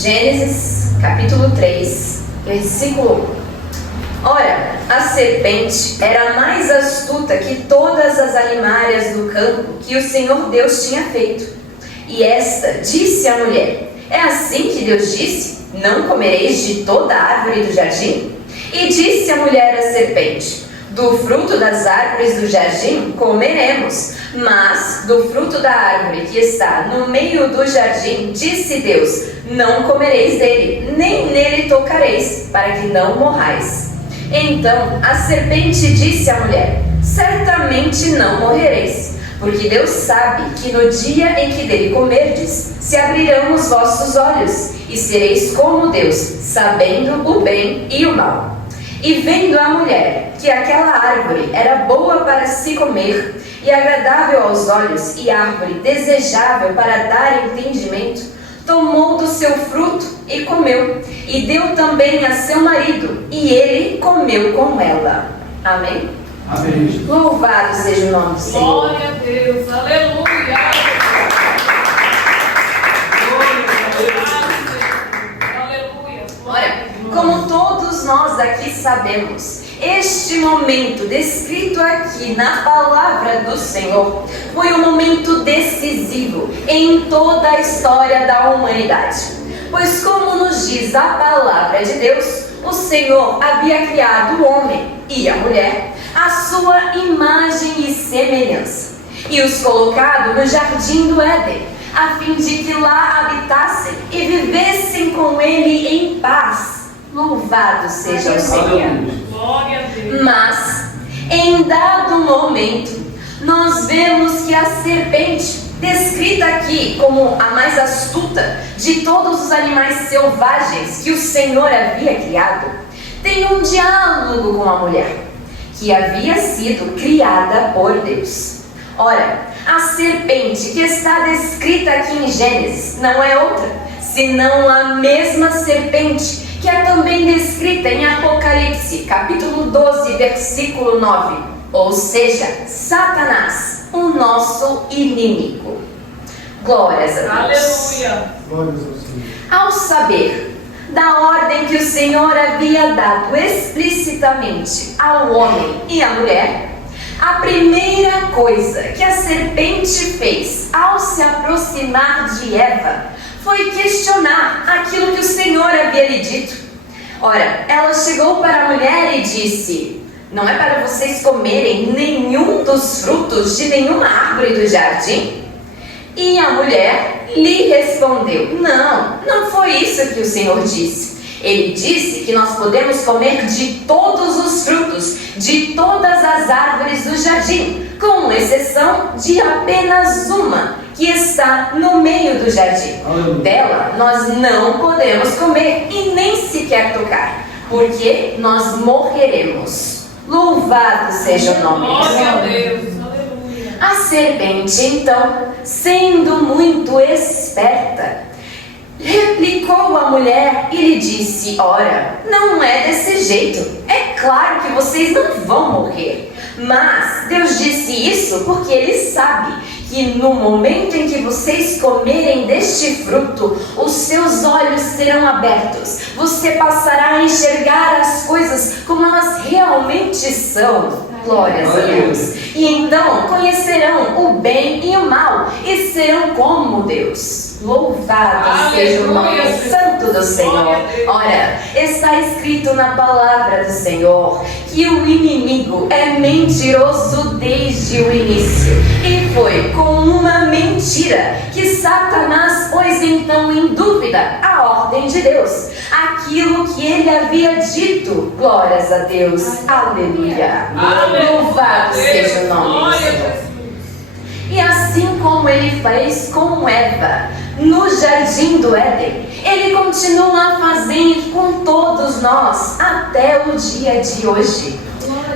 Gênesis, capítulo 3, versículo 1. Ora, a serpente era mais astuta que todas as alimárias do campo que o Senhor Deus tinha feito. E esta disse à mulher: é assim que Deus disse: não comereis de toda a árvore do jardim? E disse a mulher à serpente: do fruto das árvores do jardim comeremos, mas do fruto da árvore que está no meio do jardim, disse Deus: não comereis dele, nem nele tocareis, para que não morrais. Então a serpente disse à mulher: certamente não morrereis, porque Deus sabe que no dia em que dele comerdes, se abrirão os vossos olhos, e sereis como Deus, sabendo o bem e o mal. E vendo a mulher que aquela árvore era boa para se comer, e agradável aos olhos, e árvore desejável para dar entendimento, tomou do seu fruto e comeu, e deu também a seu marido, e ele comeu com ela. Amém? Amém. Louvado seja o nome do Senhor. Glória a Deus, aleluia. Ora, como todos nós aqui sabemos, este momento descrito aqui na palavra do Senhor foi um momento decisivo em toda a história da humanidade. Pois, como nos diz a palavra de Deus, o Senhor havia criado o homem e a mulher à sua imagem e semelhança, e os colocado no jardim do Éden, a fim de que lá habitassem e vivessem com ele em paz. Louvado seja o Senhor. Glória a Deus. Mas, em dado momento, nós vemos que a serpente, descrita aqui como a mais astuta de todos os animais selvagens que o Senhor havia criado, tem um diálogo com a mulher, que havia sido criada por Deus. Ora, a serpente que está descrita aqui em Gênesis não é outra, senão a mesma serpente que é também descrita em Apocalipse, capítulo 12, versículo 9. Ou seja, Satanás, o nosso inimigo. Glórias a Deus. Aleluia. Glórias ao Senhor. Ao saber da ordem que o Senhor havia dado explicitamente ao homem e à mulher, a primeira coisa que a serpente fez ao se aproximar de Eva foi questionar aquilo que o Senhor havia lhe dito. Ora, ela chegou para a mulher e disse: não é para vocês comerem nenhum dos frutos de nenhuma árvore do jardim? E a mulher lhe respondeu: não foi isso que o Senhor disse. Ele disse que nós podemos comer de todos os frutos, de todas as árvores do jardim, com exceção de apenas uma, que está no meio do jardim. Dela nós não podemos comer e nem sequer tocar, porque nós morreremos. Louvado seja o nome do Glória a Senhor. Deus, aleluia. A serpente, então, sendo muito esperta, replicou a mulher e lhe disse: ora, não é desse jeito. É claro que vocês não vão morrer. Mas Deus disse isso porque Ele sabe que no momento em que vocês comerem deste fruto, os seus olhos serão abertos. Você passará a enxergar as coisas como elas realmente são. Glórias a Deus. E então conhecerão o bem e o mal e serão como Deus. Louvado seja o nome santo do Senhor. Ora, está escrito na palavra do Senhor que o inimigo é mentiroso desde o início. E foi com uma mentira que Satanás pôs então em dúvida a ordem de Deus, aquilo que ele havia dito. Glórias a Deus. Aleluia. Louvado seja o nome do Senhor. E assim como ele fez com Eva no jardim do Éden, ele continua a fazer com todos nós até o dia de hoje.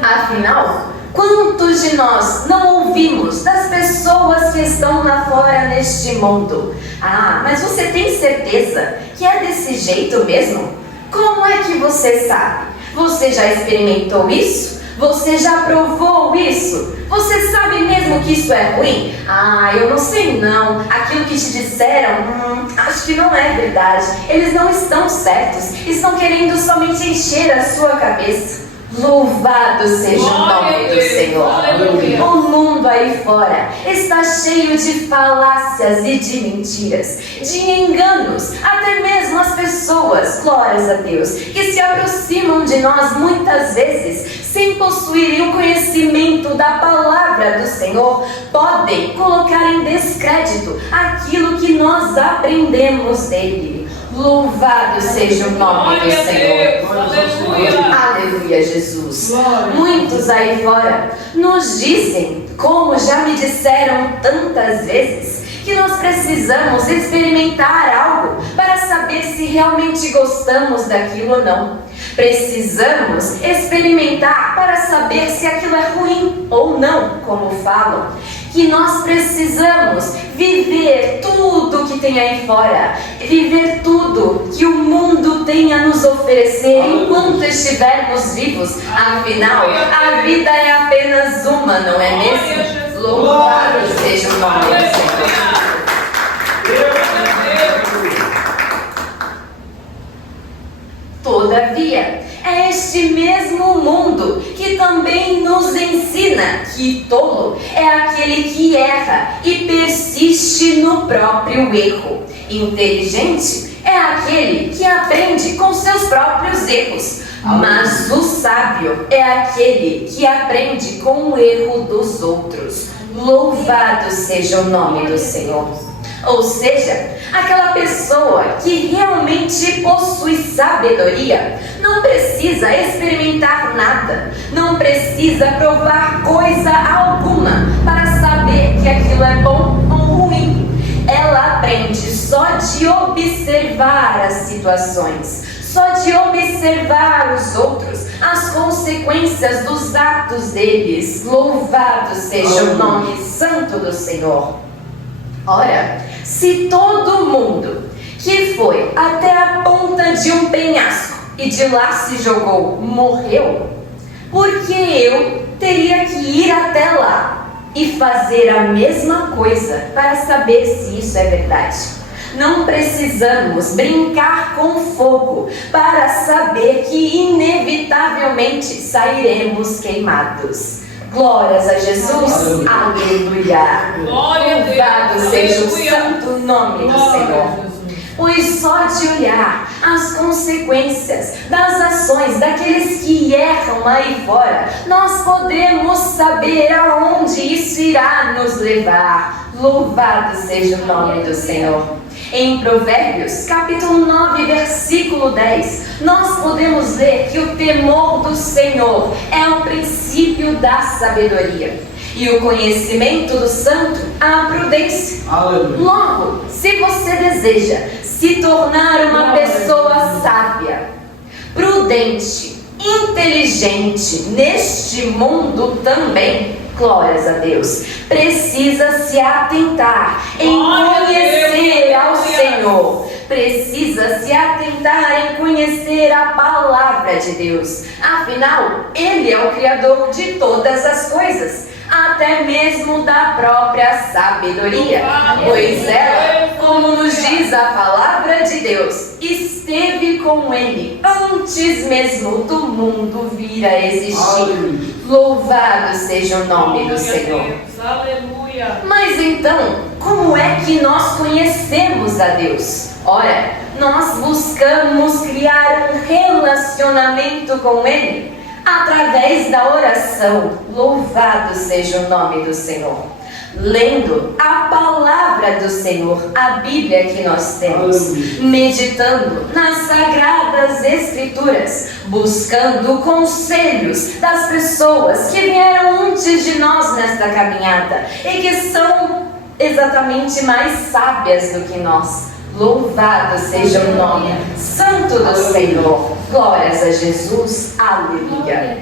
Afinal, quantos de nós não ouvimos das pessoas que estão lá fora neste mundo? Ah, mas você tem certeza que é desse jeito mesmo? Como é que você sabe? Você já experimentou isso? Você já provou isso? Você sabe mesmo que isso é ruim? Ah, eu não sei não. Aquilo que te disseram, acho que não é verdade. Eles não estão certos. Estão querendo somente encher a sua cabeça. Louvado seja o nome do Senhor. Aleluia. O mundo aí fora está cheio de falácias e de mentiras, de enganos. Até mesmo as pessoas, glórias a Deus, que se aproximam de nós muitas vezes sem possuírem o conhecimento da palavra do Senhor, podem colocar em descrédito aquilo que nós aprendemos dele. Louvado seja o nome do Senhor. Aleluia. Aleluia, Jesus. Glória. Muitos aí fora nos dizem, como já me disseram tantas vezes, que nós precisamos experimentar algo para saber se realmente gostamos daquilo ou não. Precisamos experimentar para saber se aquilo é ruim ou não, como falam. Que nós precisamos viver tudo que tem aí fora, viver tudo que o mundo tem a nos oferecer enquanto estivermos vivos. Afinal, a vida é apenas uma, não é mesmo? Louvado seja o nome do Senhor. Todavia, é este mesmo mundo que também nos ensina que tolo é aquele que erra e persiste no próprio erro. Inteligente é aquele que aprende com seus próprios erros. Mas o sábio é aquele que aprende com o erro dos outros. Louvado seja o nome do Senhor. Ou seja, aquela pessoa que realmente possui sabedoria não precisa experimentar nada, não precisa provar coisa alguma para saber que aquilo é bom ou ruim. Ela aprende só de observar as situações, só de observar os outros, as consequências dos atos deles. Louvado seja o nome santo do Senhor. Ora, se todo mundo que foi até a ponta de um penhasco e de lá se jogou morreu, por que eu teria que ir até lá e fazer a mesma coisa para saber se isso é verdade? Não precisamos brincar com fogo para saber que inevitavelmente sairemos queimados. Glórias a Jesus. Aleluia. Glória a Deus. Louvado seja o Aleluia. santo nome do Senhor. Pois só de olhar as consequências das ações daqueles que erram aí fora, nós podemos saber aonde isso irá nos levar. Louvado seja o nome do Senhor. Em Provérbios, capítulo 9, versículo 10, nós podemos ler que o temor do Senhor é o princípio da sabedoria e o conhecimento do santo a prudência. Aleluia. Logo, se você deseja se tornar uma pessoa sábia, prudente, inteligente neste mundo também, glórias a Deus, precisa se atentar em conhecer ao Senhor, precisa se atentar em conhecer a palavra de Deus. Afinal, Ele é o Criador de todas as coisas, até mesmo da própria sabedoria, pois ela, como nos diz a palavra de Deus, esteve com Ele antes mesmo do mundo vir a existir. Louvado seja o nome do Senhor. Aleluia. Mas então, como é que nós conhecemos a Deus? Ora, nós buscamos criar um relacionamento com Ele através da oração. Louvado seja o nome do Senhor. Lendo a palavra do Senhor, a Bíblia que nós temos, meditando nas sagradas escrituras, buscando conselhos das pessoas que vieram antes de nós nesta caminhada e que são exatamente mais sábias do que nós. Louvado seja o nome santo do Senhor. Glórias a Jesus. Aleluia.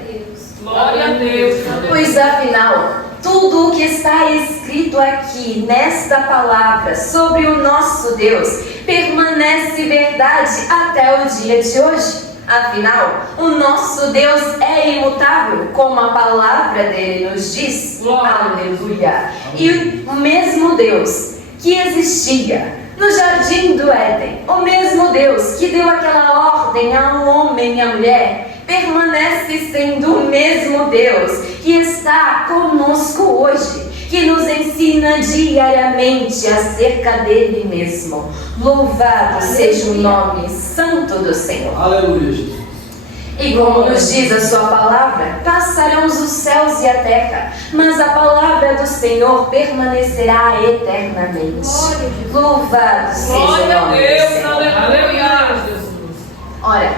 Glória a Deus. Pois afinal, tudo o que está escrito aqui nesta palavra sobre o nosso Deus permanece verdade até o dia de hoje. Afinal, o nosso Deus é imutável, como a palavra dele nos diz. Aleluia! E o mesmo Deus que existia no jardim do Éden, o mesmo Deus que deu aquela ordem ao homem e à mulher, permanece sendo o mesmo Deus que está conosco hoje, que nos ensina diariamente acerca dele mesmo. Louvado seja o nome santo do Senhor. Aleluia, Jesus. E como nos diz a sua palavra, passarão os céus e a terra, mas a palavra do Senhor permanecerá eternamente. Louvado seja o Glória a nome do Deus. Senhor. Aleluia, Jesus. Ora,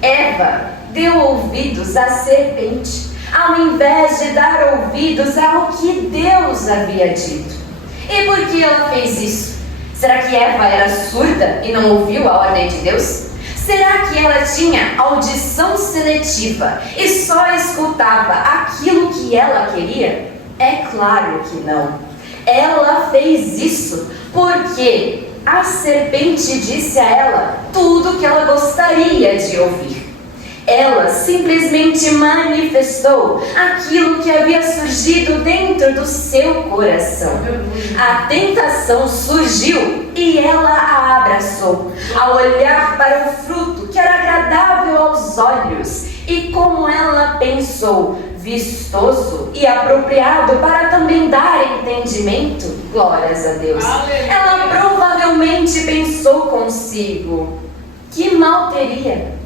Eva deu ouvidos à serpente, ao invés de dar ouvidos ao que Deus havia dito. E por que ela fez isso? Será que Eva era surda e não ouviu a ordem de Deus? Será que ela tinha audição seletiva e só escutava aquilo que ela queria? É claro que não. Ela fez isso porque a serpente disse a ela tudo o que ela gostaria de ouvir. Ela simplesmente manifestou aquilo que havia surgido dentro do seu coração. A tentação surgiu e ela a abraçou, ao olhar para o fruto que era agradável aos olhos e, como ela pensou, vistoso e apropriado para também dar entendimento. Glórias a Deus. Ela provavelmente pensou consigo: que mal teria?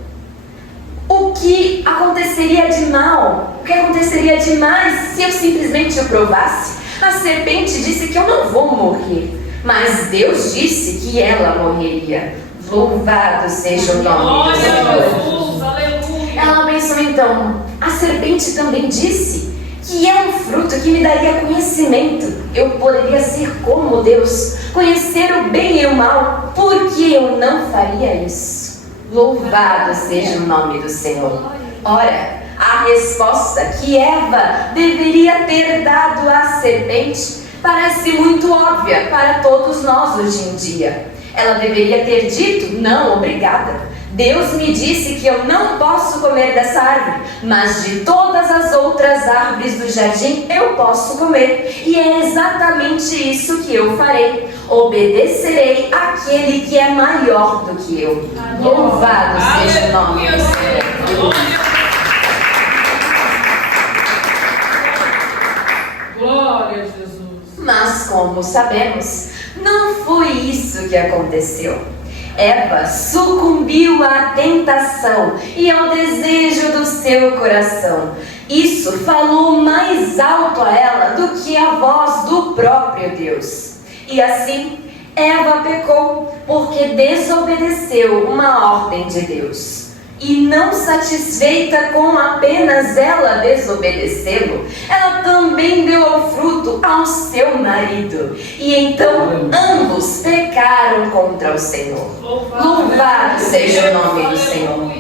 O que aconteceria de mal? O que aconteceria de mais se eu simplesmente o provasse? A serpente disse que eu não vou morrer, mas Deus disse que ela morreria. Louvado seja o nome do Senhor. Glória a Jesus. Aleluia. Ela pensou então: a serpente também disse que é um fruto que me daria conhecimento. Eu poderia ser como Deus, conhecer o bem e o mal. Por que eu não faria isso? Louvado seja o nome do Senhor. Ora, a resposta que Eva deveria ter dado à serpente parece muito óbvia para todos nós hoje em dia. Ela deveria ter dito: não, obrigada. Deus me disse que eu não posso comer dessa árvore, mas de todas as outras árvores do jardim eu posso comer. E é exatamente isso que eu farei. Obedecerei àquele que é maior do que eu. Louvado seja o nome do Senhor. Glória a Jesus. Mas, como sabemos, não foi isso que aconteceu. Eva sucumbiu à tentação e ao desejo do seu coração. Isso falou mais alto a ela do que a voz do próprio Deus. E assim, Eva pecou porque desobedeceu uma ordem de Deus. E não satisfeita com apenas ela desobedecê-lo, ela também deu ao fruto ao seu marido. E então ambos pecaram contra o Senhor. Louvado seja o nome do Senhor.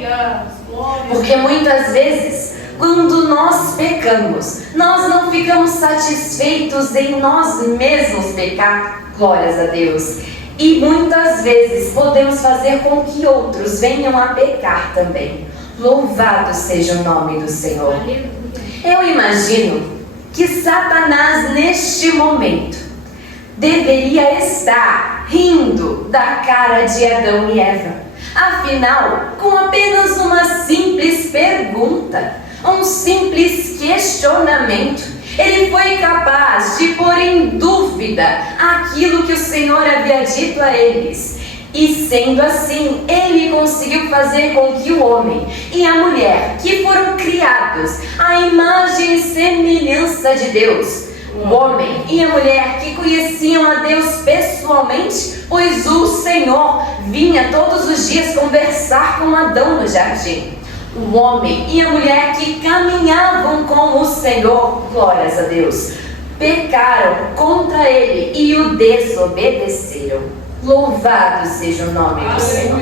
Porque muitas vezes, quando nós pecamos, nós não ficamos satisfeitos em nós mesmos pecar. Glórias a Deus. E muitas vezes podemos fazer com que outros venham a pecar também. Louvado seja o nome do Senhor. Eu imagino que Satanás neste momento deveria estar rindo da cara de Adão e Eva. Afinal, com apenas uma simples pergunta, um simples questionamento, ele foi capaz de pôr em dúvida aquilo que o Senhor havia dito a eles. E sendo assim, ele conseguiu fazer com que o homem e a mulher, que foram criados à imagem e semelhança de Deus, o homem e a mulher que conheciam a Deus pessoalmente, pois o Senhor vinha todos os dias conversar com Adão no jardim. O homem e a mulher que caminhavam com o Senhor, glórias a Deus, pecaram contra ele e o desobedeceram. Louvado seja o nome do Senhor.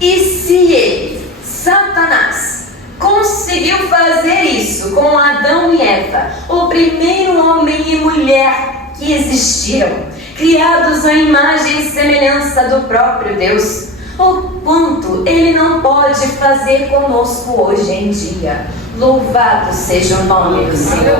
E se ele, Satanás, conseguiu fazer isso com Adão e Eva, o primeiro homem e mulher que existiram, criados à imagem e semelhança do próprio Deus, o quanto Ele não pode fazer conosco hoje em dia. Louvado seja o nome do Senhor.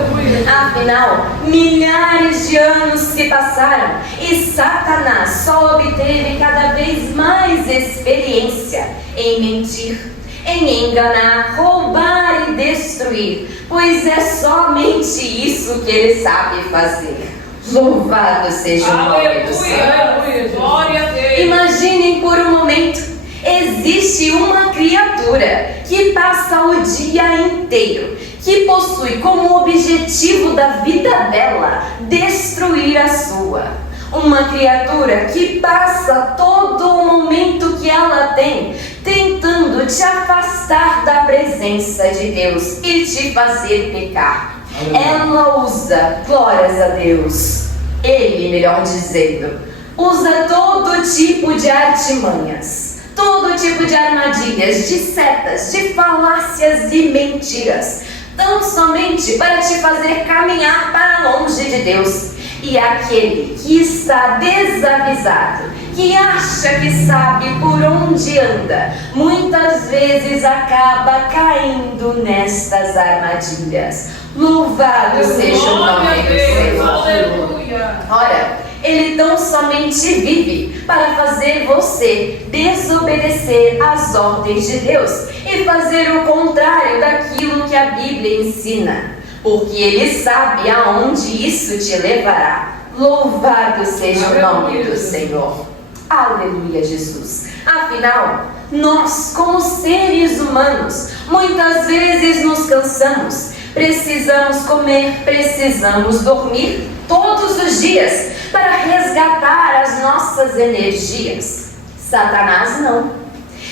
Afinal, milhares de anos se passaram e Satanás só obteve cada vez mais experiência em mentir, em enganar, roubar e destruir, pois é somente isso que ele sabe fazer. Louvado seja o nome do Senhor. Glória a Deus. Imaginem por um momento. Existe uma criatura que passa o dia inteiro, que possui como objetivo da vida dela destruir a sua. Uma criatura que passa todo o momento que ela tem tentando te afastar da presença de Deus e te fazer pecar. Ela usa, glórias a Deus, ele, melhor dizendo, usa todo tipo de artimanhas. Todo tipo de armadilhas, de setas, de falácias e mentiras, tão somente para te fazer caminhar para longe de Deus. E aquele que está desavisado, que acha que sabe por onde anda, muitas vezes acaba caindo nestas armadilhas. Louvado seja o nome do Senhor. Aleluia. Ora, ele tão somente vive para fazer você desobedecer às ordens de Deus e fazer o contrário daquilo que a Bíblia ensina, porque ele sabe aonde isso te levará. Louvado seja o nome do Senhor. Aleluia, Jesus. Afinal, nós, como seres humanos, muitas vezes nos cansamos. Precisamos comer, precisamos dormir todos os dias para resgatar as nossas energias. Satanás não.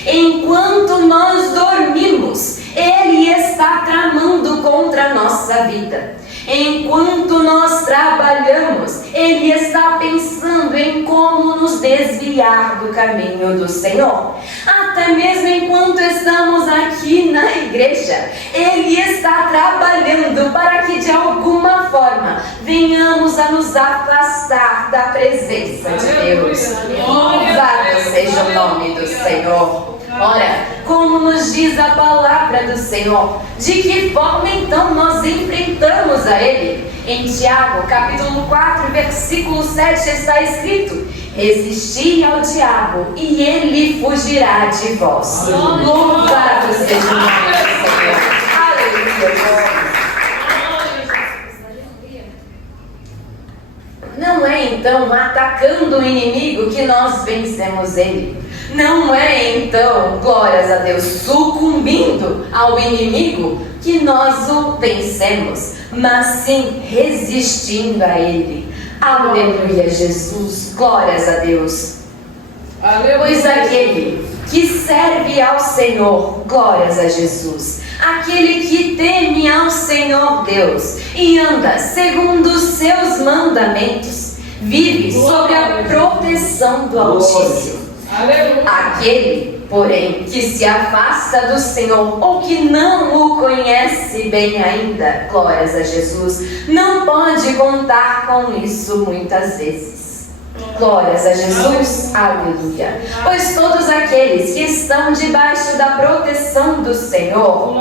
Enquanto nós dormimos, ele está tramando contra a nossa vida. Enquanto nós trabalhamos, ele está pensando em como nos desviar do caminho do Senhor. Até mesmo enquanto estamos aqui na igreja, ele está trabalhando para que de alguma forma venhamos a nos afastar da presença de Deus. Louvado seja o nome do Senhor. Ora, como nos diz a palavra do Senhor, de que forma então nós enfrentamos a Ele? Em Tiago, capítulo 4, versículo 7 está escrito: resisti ao diabo e ele fugirá de vós. Louvado seja o nome do Senhor. Aleluia. Não é então atacando o inimigo que nós vencemos ele. Não é então, glórias a Deus, sucumbindo ao inimigo que nós o vencemos, mas sim resistindo a ele. Aleluia, Jesus, glórias a Deus. Aleluia. Pois aquele que serve ao Senhor, glórias a Jesus, aquele que teme ao Senhor Deus e anda segundo os seus mandamentos, vive sob a proteção do Altíssimo. Aleluia. Aquele, porém, que se afasta do Senhor ou que não o conhece bem ainda, glórias a Jesus, não pode contar com isso muitas vezes. Glórias a Jesus, aleluia. Pois todos aqueles que estão debaixo da proteção do Senhor,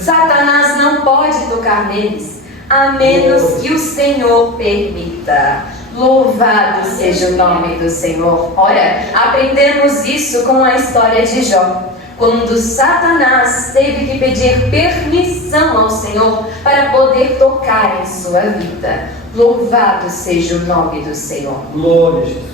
Satanás não pode tocar neles, a menos que o Senhor permita. Louvado seja o nome do Senhor. Ora, aprendemos isso com a história de Jó, quando Satanás teve que pedir permissão ao Senhor para poder tocar em sua vida. Louvado seja o nome do Senhor. Glória a Jesus.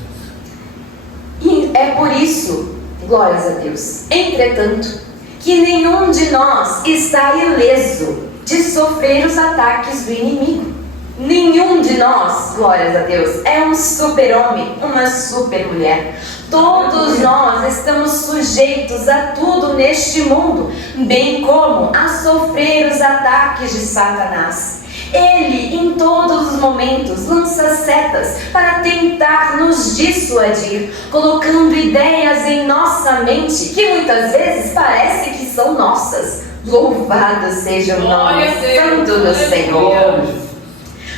E é por isso, glórias a Deus, entretanto, que nenhum de nós está ileso de sofrer os ataques do inimigo. Nenhum de nós, glórias a Deus, é um super-homem, uma super-mulher. Todos nós estamos sujeitos a tudo neste mundo, bem como a sofrer os ataques de Satanás. Ele, em todos os momentos, lança setas para tentar nos dissuadir, colocando ideias em nossa mente que muitas vezes parece que são nossas. Louvado seja o nome santo do Senhor.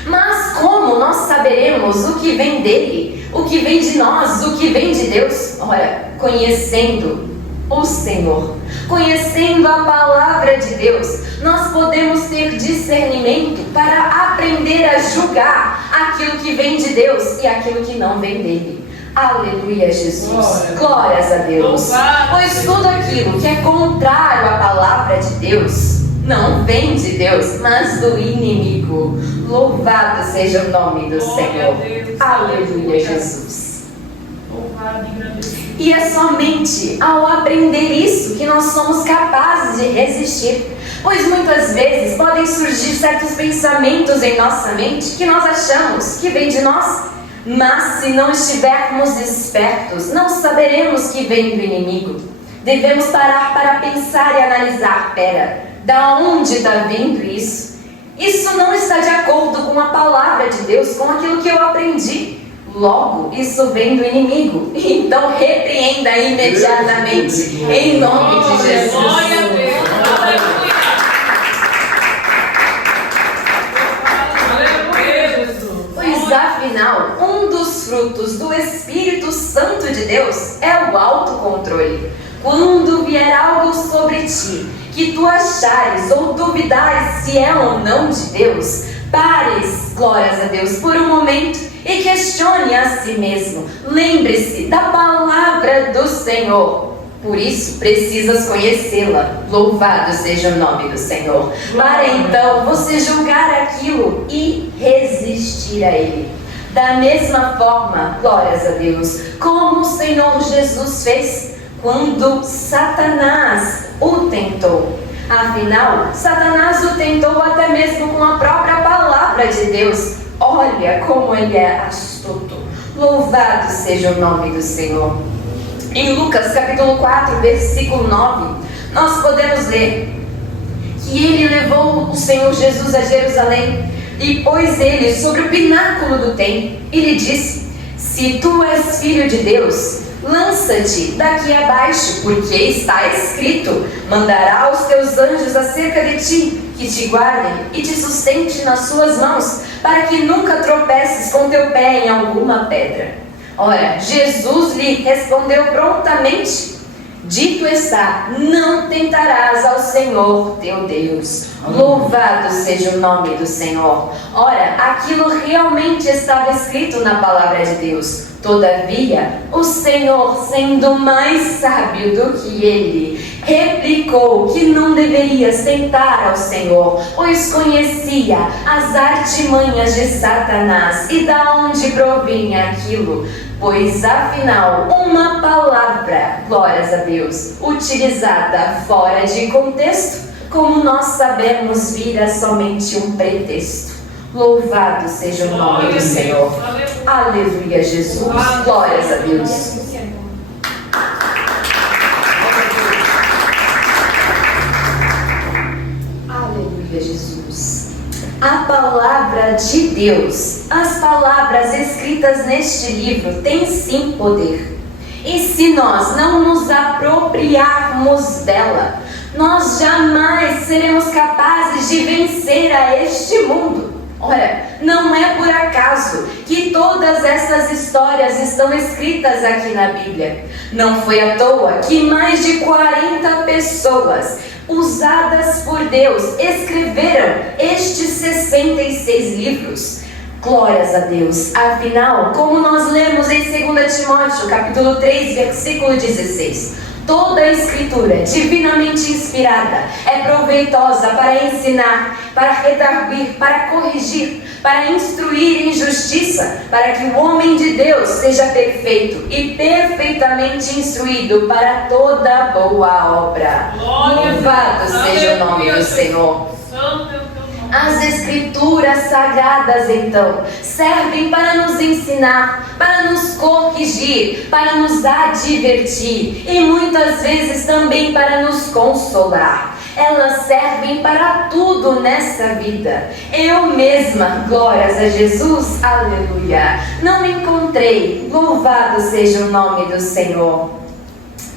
Mas como nós saberemos o que vem dele, o que vem de nós, o que vem de Deus? Ora, conhecendo o Senhor, conhecendo a palavra de Deus, nós podemos ter discernimento para aprender a julgar aquilo que vem de Deus e aquilo que não vem dele. Aleluia, Jesus. Glórias a Deus. Pois tudo aquilo que é contrário à palavra de Deus não vem de Deus, mas do inimigo. Louvado seja o nome do Senhor. Aleluia, Jesus. E é somente ao aprender isso que nós somos capazes de resistir. Pois muitas vezes podem surgir certos pensamentos em nossa mente que nós achamos que vem de nós. Mas se não estivermos espertos, não saberemos que vem do inimigo. Devemos parar para pensar e analisar. Da onde está vindo isso? Isso não está de acordo com a palavra de Deus, com aquilo que eu aprendi. Logo, isso vem do inimigo. Então repreenda imediatamente, em nome de Jesus. Glória a Deus. Aleluia, Jesus. Pois afinal, um dos frutos do Espírito Santo de Deus é o autocontrole. Quando vier algo sobre ti que tu achares ou duvidares se é ou não de Deus, pares, glórias a Deus, por um momento e questione a si mesmo. Lembre-se da palavra do Senhor. Por isso, precisas conhecê-la. Louvado seja o nome do Senhor. Para então você julgar aquilo e resistir a ele. Da mesma forma, glórias a Deus, como o Senhor Jesus fez quando Satanás o tentou. Afinal, Satanás o tentou até mesmo com a própria palavra de Deus. Olha como ele é astuto. Louvado seja o nome do Senhor. Em Lucas capítulo 4, versículo 9, nós podemos ler que ele levou o Senhor Jesus a Jerusalém e pôs ele sobre o pináculo do templo e lhe disse: se tu és filho de Deus, lança-te daqui abaixo, porque está escrito: mandará os teus anjos acerca de ti, que te guardem e te sustente nas suas mãos, para que nunca tropeces com teu pé em alguma pedra. Ora, Jesus lhe respondeu prontamente: dito está, não tentarás ao Senhor teu Deus. Louvado seja o nome do Senhor. Ora, aquilo realmente estava escrito na palavra de Deus. Todavia, o Senhor, sendo mais sábio do que ele, replicou que não deverias tentar ao Senhor, pois conhecia as artimanhas de Satanás e da onde provinha aquilo. Pois afinal, uma palavra, glórias a Deus, utilizada fora de contexto, como nós sabemos, vira somente um pretexto. Louvado seja o nome do Senhor. Aleluia, Jesus. Glórias a Deus. Aleluia, Jesus. A palavra de Deus, as palavras escritas neste livro têm sim poder. E se nós não nos apropriarmos dela, nós jamais seremos capazes de vencer a este mundo. Ora, não é por acaso que todas essas histórias estão escritas aqui na Bíblia. Não foi à toa que mais de 40 pessoas usadas por Deus escreveram estes 66 livros. Glórias a Deus. Afinal, como nós lemos em 2 Timóteo, capítulo 3, versículo 16, toda a escritura divinamente inspirada é proveitosa para ensinar, para redarguir, para corrigir, para instruir em justiça, para que o homem de Deus seja perfeito e perfeitamente instruído para toda boa obra. Louvado seja o nome do Senhor. As escrituras sagradas, então, servem para nos ensinar, para nos corrigir, para nos advertir e muitas vezes também para nos consolar. Elas servem para tudo nessa vida. Eu mesma, glórias a Jesus, aleluia, não encontrei, louvado seja o nome do Senhor,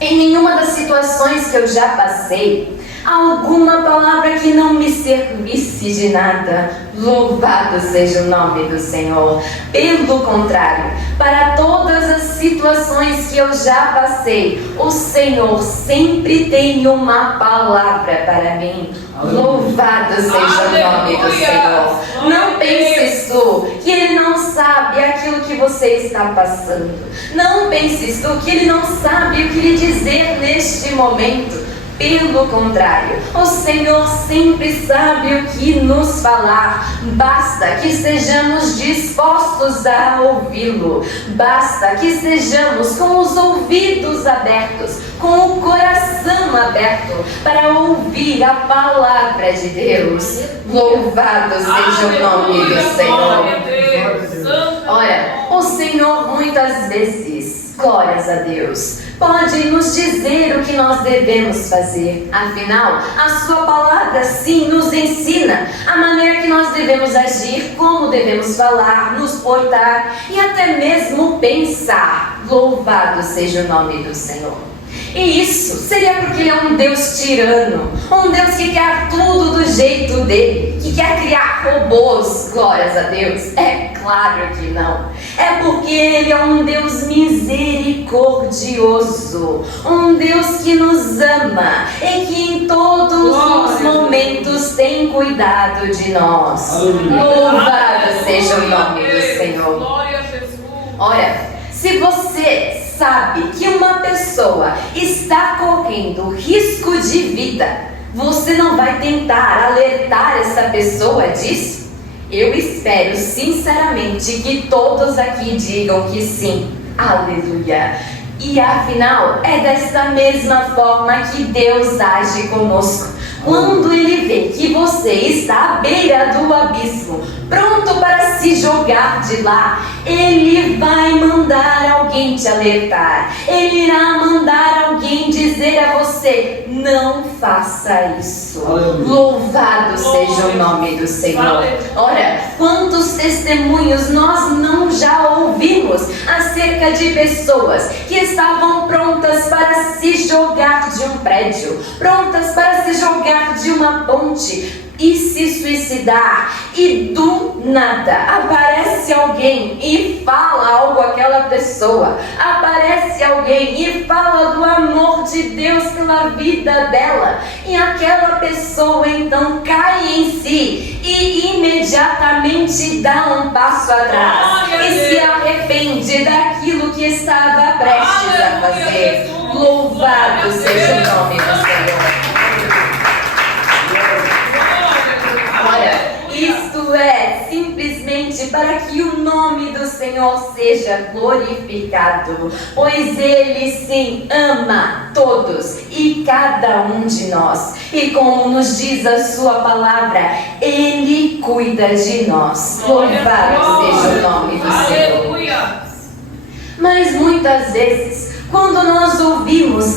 em nenhuma das situações que eu já passei, alguma palavra que não me servisse de nada. Louvado seja o nome do Senhor. Pelo contrário, para todas as situações que eu já passei, o Senhor sempre tem uma palavra para mim. Louvado seja o nome do Senhor. Não penses tu que Ele não sabe aquilo que você está passando. Não penses tu que Ele não sabe o que lhe dizer neste momento. Pelo contrário, o Senhor sempre sabe o que nos falar. Basta que estejamos dispostos a ouvi-lo. Basta que estejamos com os ouvidos abertos, com o coração aberto para ouvir a palavra de Deus. Louvado seja o nome do Senhor. Ora, o Senhor muitas vezes, glórias a Deus, pode nos dizer o que nós devemos fazer. Afinal, a sua palavra sim nos ensina a maneira que nós devemos agir, como devemos falar, nos portar e até mesmo pensar. Louvado seja o nome do Senhor. E isso seria porque Ele é um Deus tirano, um Deus que quer tudo do jeito dele, que quer criar robôs, glórias a Deus? É claro que não. É porque Ele é um Deus misericordioso, um Deus que nos ama e que em todos os momentos tem cuidado de nós. Louvado seja o nome do Senhor. Glória a Jesus. Ora, se você sabe que uma pessoa está correndo risco de vida, você não vai tentar alertar essa pessoa disso? Eu espero sinceramente que todos aqui digam que sim. Aleluia! E afinal, é desta mesma forma que Deus age conosco. Quando Ele vê que você está à beira do abismo, pronto para se jogar de lá, Ele vai mandar alguém te alertar. Ele irá mandar alguém dizer a você: não faça isso. Louvado seja o nome do Senhor. Ora, quantos testemunhos nós não já ouvimos acerca de pessoas que estavam prontas para se jogar de um prédio, prontas para se jogar de uma ponte e se suicidar, e do nada aparece alguém e fala algo àquela pessoa, aparece alguém e fala do amor de Deus pela vida dela, e aquela pessoa então cai em si e imediatamente dá um passo atrás e se arrepende daquilo que estava prestes a fazer. Louvado seja o nome do Senhor. Isto é simplesmente para que o nome do Senhor seja glorificado, pois Ele sim ama todos e cada um de nós. E como nos diz a sua palavra, Ele cuida de nós. Louvado seja o nome do Senhor. Mas muitas vezes, quando nós ouvimos: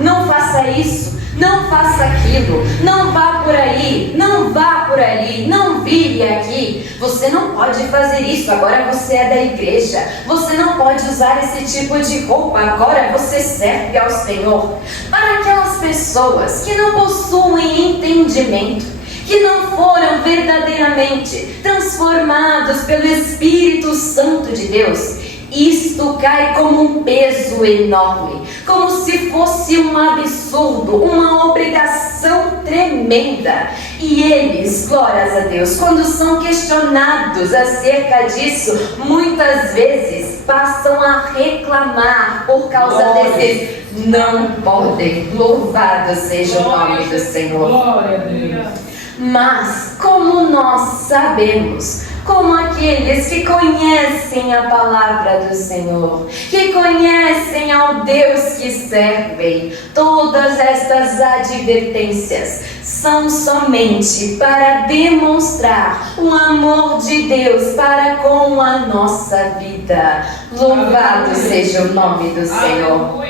não faça isso, não faça aquilo, não vá por aí, não vá por ali, não vire aqui, você não pode fazer isso, agora você é da igreja, você não pode usar esse tipo de roupa, agora você serve ao Senhor. Para aquelas pessoas que não possuem entendimento, que não foram verdadeiramente transformados pelo Espírito Santo de Deus, isto cai como um peso enorme, como se fosse um absurdo, uma obrigação tremenda. E eles, glórias a Deus, quando são questionados acerca disso, muitas vezes passam a reclamar por causa desses não podem. Louvado seja o nome do Senhor. Glória a Deus. Mas como nós sabemos, como aqueles que conhecem a palavra do Senhor, que conhecem ao Deus que servem, todas estas advertências são somente para demonstrar o amor de Deus para com a nossa vida. Louvado seja o nome do Senhor.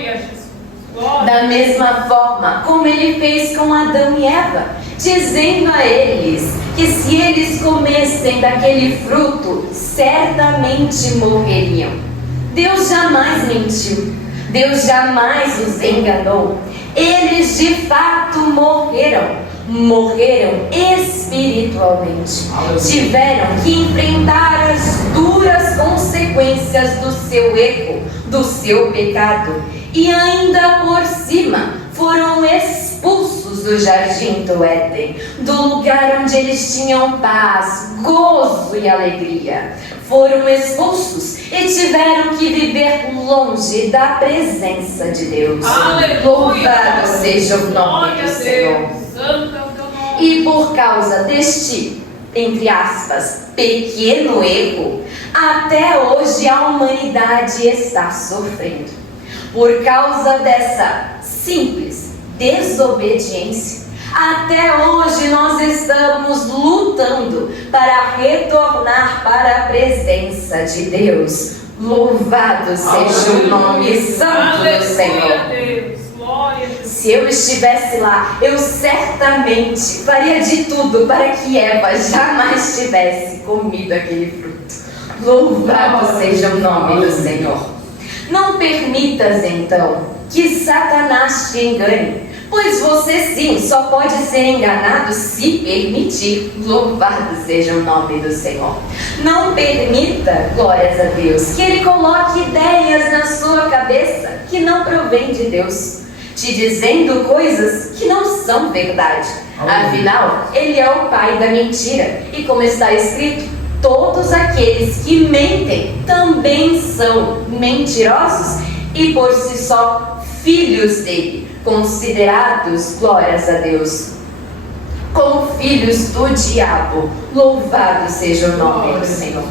Da mesma forma como Ele fez com Adão e Eva, dizendo a eles que se eles comessem daquele fruto, certamente morreriam. Deus jamais mentiu, Deus jamais os enganou. Eles de fato morreram espiritualmente. Tiveram que enfrentar as duras consequências do seu erro, do seu pecado, e ainda por cima foram expulsos do jardim do Éden, do lugar onde eles tinham paz, gozo e alegria. Foram expulsos e tiveram que viver longe da presença de Deus. Aleluia. Louvado seja o nome do Senhor. Santo é o teu nome. E por causa deste, entre aspas, pequeno erro, até hoje a humanidade está sofrendo. Por causa dessa simples desobediência, até hoje nós estamos lutando para retornar para a presença de Deus. Louvado seja o nome santo do Senhor. Deus. Glória a Deus. Se eu estivesse lá, eu certamente faria de tudo para que Eva jamais tivesse comido aquele fruto. Louvado seja o nome do Senhor. Não permitas, então, que Satanás te engane, pois você sim só pode ser enganado se permitir. Louvado seja o nome do Senhor. Não permita, glórias a Deus, que ele coloque ideias na sua cabeça que não provém de Deus, te dizendo coisas que não são verdade. Afinal, ele é o pai da mentira. E como está escrito, todos aqueles que mentem também são mentirosos e por si só filhos dele, considerados, glórias a Deus, como filhos do diabo. Louvado seja o nome do Senhor.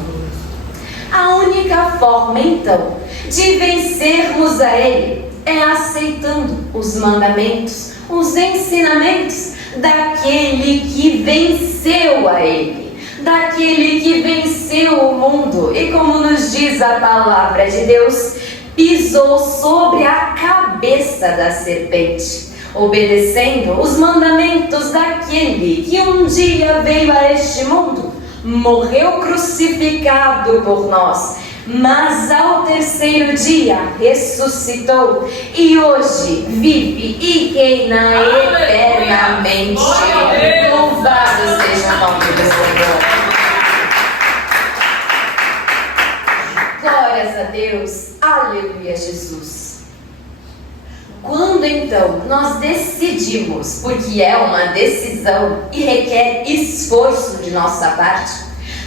A única forma, então, de vencermos a ele é aceitando os mandamentos, os ensinamentos daquele que venceu a ele, daquele que venceu o mundo e, como nos diz a palavra de Deus, pisou sobre a cabeça da serpente, obedecendo os mandamentos daquele que um dia veio a este mundo, morreu crucificado por nós, mas ao terceiro dia ressuscitou e hoje vive e reina eternamente. Louvado seja o nome do Senhor. Glórias a Deus. Aleluia, Jesus. Quando então nós decidimos, porque é uma decisão e requer esforço de nossa parte,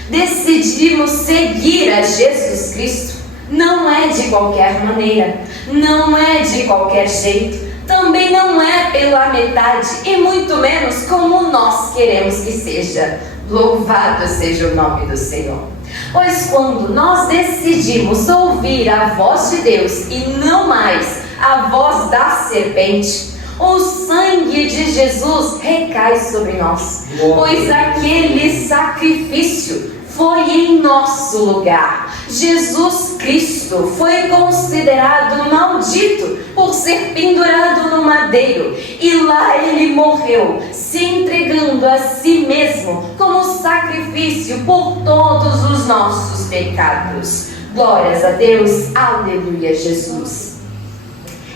decidimos seguir a Jesus Cristo, não é de qualquer maneira, não é de qualquer jeito, também não é pela metade e muito menos como nós queremos que seja. Louvado seja o nome do Senhor. Pois quando nós decidimos ouvir a voz de Deus e não mais a voz da serpente, o sangue de Jesus recai sobre nós, pois aquele sacrifício foi em nosso lugar. Jesus Cristo foi considerado maldito por ser pendurado no madeiro, e lá ele morreu, se entregando a si mesmo como sacrifício por todos os nossos pecados. Glórias a Deus, aleluia, Jesus.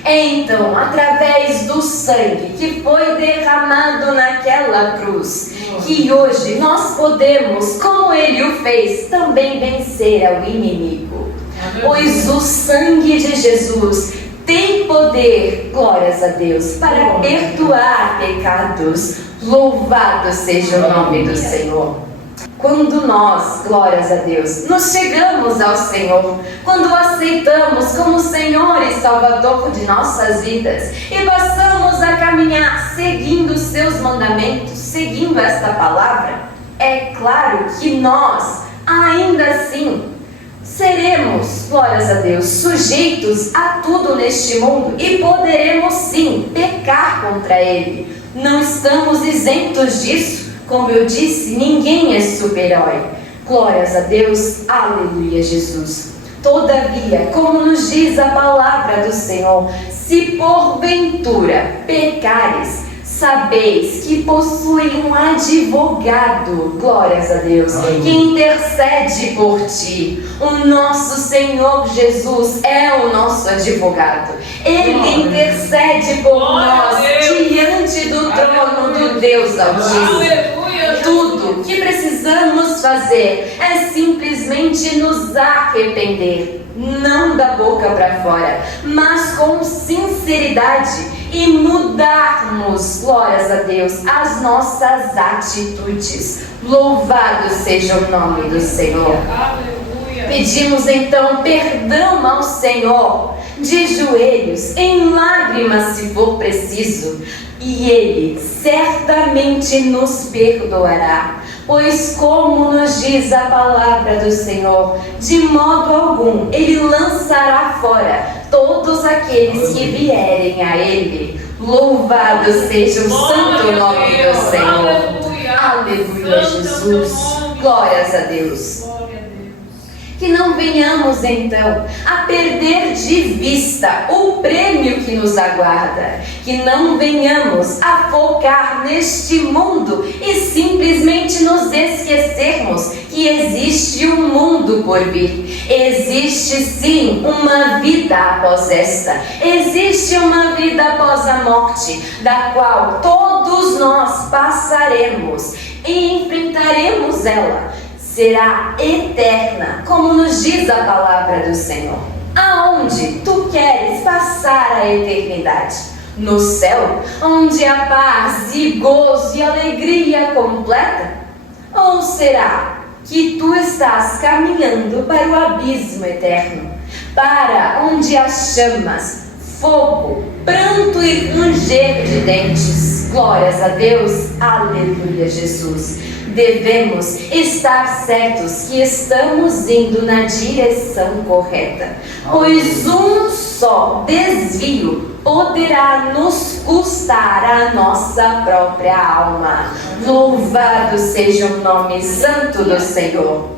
Então, através do sangue que foi derramado naquela cruz, que hoje nós podemos, como ele o fez, também vencer ao inimigo. Pois o sangue de Jesus tem poder, glórias a Deus, para perdoar pecados. Louvado seja o nome do Senhor. Quando nós, glórias a Deus, nos chegamos ao Senhor, quando o aceitamos como Senhor e Salvador de nossas vidas e passamos a caminhar seguindo os seus mandamentos, seguindo esta palavra, é claro que nós, ainda assim, seremos, glórias a Deus, sujeitos a tudo neste mundo e poderemos sim pecar contra Ele. Não estamos isentos disso. Como eu disse, ninguém é super-herói. Glórias a Deus, aleluia, Jesus. Todavia, como nos diz a palavra do Senhor, se porventura pecares, Sabeis que possui um advogado, glórias a Deus, que intercede por ti. O nosso Senhor Jesus é o nosso advogado. Ele intercede por nós diante do trono do Deus Altíssimo. Tudo que precisamos fazer é simplesmente nos arrepender, não da boca para fora, mas com sinceridade, e mudarmos, glórias a Deus, as nossas atitudes. Louvado seja o nome do Senhor. Aleluia. Pedimos então perdão ao Senhor, de joelhos, em lágrimas se for preciso, e Ele certamente nos perdoará. Pois como nos diz a palavra do Senhor, de modo algum Ele lançará fora todos aqueles que vierem a Ele. Louvado seja o santo nome do Senhor. Aleluia, Jesus. Glórias a Deus. Que não venhamos então a perder de vista o prêmio que nos aguarda, que não venhamos a focar neste mundo e simplesmente nos esquecermos que existe um mundo por vir. Existe sim uma vida após esta, existe uma vida após a morte, da qual todos nós passaremos e enfrentaremos ela. Será eterna, como nos diz a palavra do Senhor. Aonde tu queres passar a eternidade? No céu, onde há paz e gozo e alegria completa? Ou será que tu estás caminhando para o abismo eterno, para onde há chamas, fogo, pranto e ranger de dentes? Glórias a Deus, aleluia, Jesus. Devemos estar certos que estamos indo na direção correta, pois um só desvio poderá nos custar a nossa própria alma. Louvado seja o nome santo do Senhor.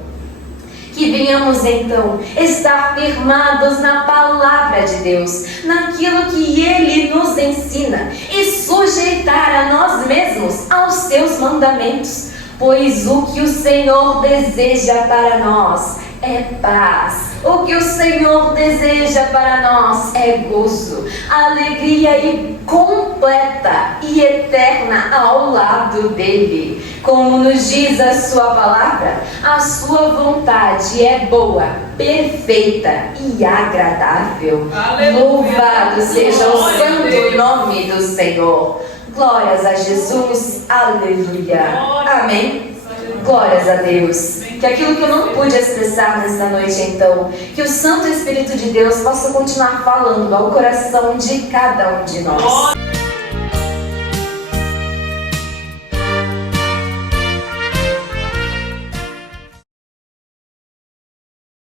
Que venhamos então estar firmados na palavra de Deus, naquilo que Ele nos ensina, e sujeitar a nós mesmos aos seus mandamentos. Pois o que o Senhor deseja para nós é paz. O que o Senhor deseja para nós é gozo, alegria e completa e eterna ao lado dele. Como nos diz a sua palavra, a sua vontade é boa, perfeita e agradável. Aleluia. Louvado seja o Glória a santo Deus. nome do Senhor. Glórias a Jesus, aleluia, amém. Glórias a Deus. Que aquilo que eu não pude expressar nesta noite, então, que o Santo Espírito de Deus possa continuar falando ao coração de cada um de nós.